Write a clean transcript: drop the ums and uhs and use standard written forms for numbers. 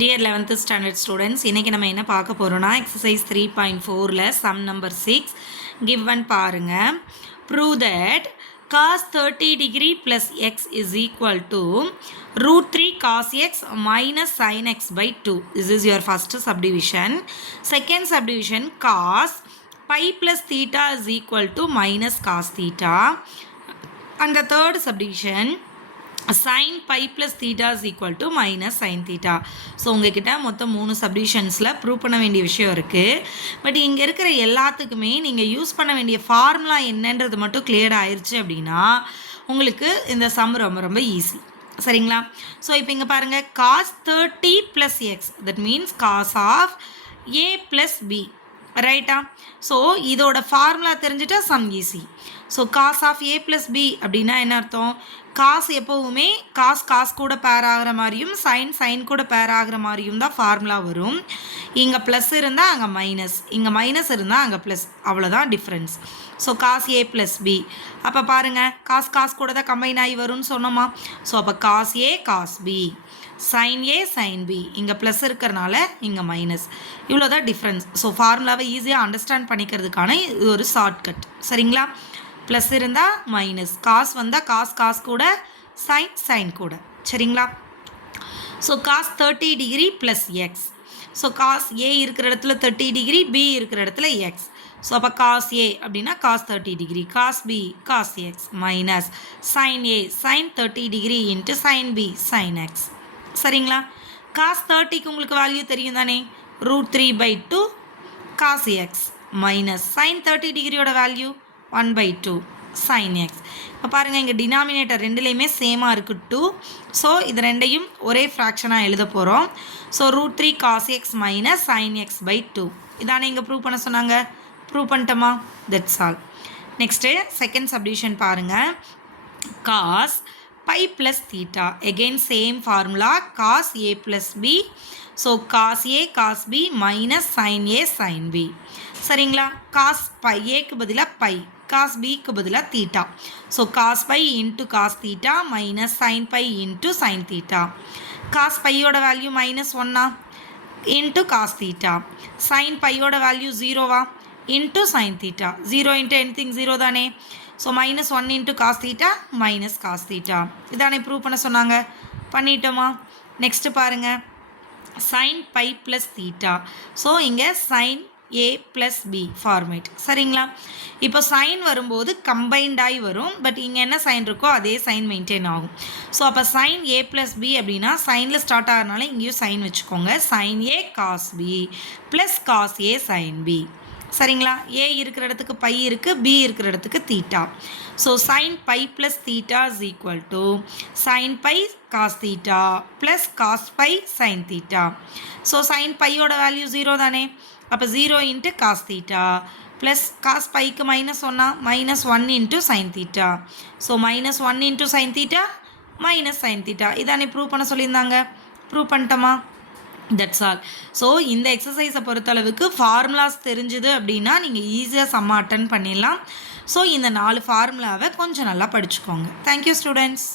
Dear 11th standard students, இன்னைக்கு நம்ம என்ன பார்க்க போறோம்னா exercise 3.4ல sum number 6 given பாருங்க. Prove that cos 30 degree plus x is equal to root 3 cos x minus sin x by 2. This is your first subdivision. Second subdivision, cos pi plus theta is equal to minus cos theta. And the third subdivision, sin pi plus theta is equal to minus sin theta. So உங்ககிட்ட மொத்தம் 3 சப்டிவிஷன்ஸில் prove பண்ண வேண்டிய விஷயம் இருக்குது. But இங்கே இருக்கிற எல்லாத்துக்குமே நீங்கள் யூஸ் பண்ண வேண்டிய ஃபார்முலா என்னன்றது மட்டும் கிளியர் ஆயிடுச்சு அப்படின்னா உங்களுக்கு இந்த சம் ரொம்ப ரொம்ப ஈஸி. சரிங்களா? ஸோ இப்போ இங்கே பாருங்கள், cos 30 plus x, that means cos of a plus b, ரைட்டா? ஸோ இதோட ஃபார்முலா தெரிஞ்சுட்டா sum easy. So cos of A plus B அப்படின்னா என்ன அர்த்தம்? காஸ் எப்போவுமே காஸ் கூட பேர் ஆகிற மாதிரியும் சைன் கூட பேர் ஆகிற மாதிரியும் தான் ஃபார்முலா வரும். இங்கே ப்ளஸ் இருந்தால் அங்கே மைனஸ், இங்கே மைனஸ் இருந்தால் அங்கே ப்ளஸ், அவ்வளோதான் difference. So cos A plus B, அப்போ பாருங்கள் காஸ் கூட தான் கம்பைன் ஆகி வரும்னு சொன்னோமா? ஸோ அப்போ cos A cos B, sin A sign B, இங்கே ப்ளஸ் இருக்கிறனால இங்கே மைனஸ், இவ்வளோ தான் டிஃப்ரென்ஸ். ஸோ ஃபார்முலாவை ஈஸியாக அண்டர்ஸ்டாண்ட் பண்ணிக்கிறதுக்கான இது ஒரு ஷார்ட்கட். சரிங்களா? ப்ளஸ் இருந்தால் மைனஸ், காஸ் வந்தால் காஸ் கூட சைன் கூட. சரிங்களா? So cos 30 degree plus x. So cos A இருக்கிற இடத்துல 30 டிகிரி, பி இருக்கிற இடத்துல எக்ஸ். ஸோ அப்போ காஸ் ஏ அப்படின்னா cos 30 degree, cos B cos x minus sine A sine 30 degree into sine B sine x. சரிங்களா? Cos 30க்கு உங்களுக்கு value தெரியும் தானே, root 3/2 cos x minus sine 30 டிகிரியோட வேல்யூ 1/2 sin x. இப்போ பாருங்கள், இங்கே டினாமினேட்டர் ரெண்டுலேயுமே சேமாக இருக்குது 2. ஸோ இது ரெண்டையும் ஒரே ஃப்ராக்ஷனாக எழுத போகிறோம். So root 3 cos x minus sine x by 2. இதானே இங்கே ப்ரூவ் பண்ண சொன்னாங்க, ப்ரூவ் பண்ணிட்டோமா? That's all. Next second subdivision பாருங்கள், cos pi plus theta, again same formula, cos a plus b. So cos a cos b minus sin a sin b. சரிங்களா? cos pi க்கு பதிலாக pi, cos b க்கு பதிலாக theta. So cos pi into cos theta minus sin pi into sin theta. cos pi யோட value minus 1 into cos theta. sin pi யோட value 0 into sin theta. 0 into anything 0 தானே. So minus 1 into cos theta minus cos theta. இதானே prove பண்ண சொன்னாங்க, பண்ணிட்டோமா? Next பாருங்கள், sin pi plus theta. So இங்கே sin A plus B format. சரிங்களா? இப்போ சைன் வரும்போது கம்பைண்டாகி வரும், பட் இங்கே என்ன சைன் இருக்கோ அதே சைன் மெயின்டைன் ஆகும். ஸோ அப்போ சைன் ஏ ப்ளஸ் பி அப்படின்னா சைனில் ஸ்டார்ட் ஆகிறதுனால இங்கேயும் சைன் வச்சுக்கோங்க. Sine A cos B plus cos A sign B. சரிங்களா? ஏ இருக்கிற இடத்துக்கு பை இருக்குது, பி இருக்கிற இடத்துக்கு theta. So sine pi plus theta is equal to sine pi cos theta plus cos pi sine theta. So sine பையோட value 0 தானே, அப்போ 0 into cos theta plus cos bike minus 1 minus 1 into sine theta. So minus 1 into sine theta minus sine theta. இதானே prove பண்ண சொல்லியிருந்தாங்க, prove பண்ணிட்டோமா? That's all. So இந்த எக்ஸசைஸை பொறுத்தளவுக்கு ஃபார்முலாஸ் தெரிஞ்சுது அப்படின்னா நீங்கள் ஈஸியாக சம்ம அட்டன் பண்ணிடலாம். ஸோ இந்த 4 ஃபார்முலாவை கொஞ்சம் நல்லா படிச்சுக்கோங்க. Thank you students.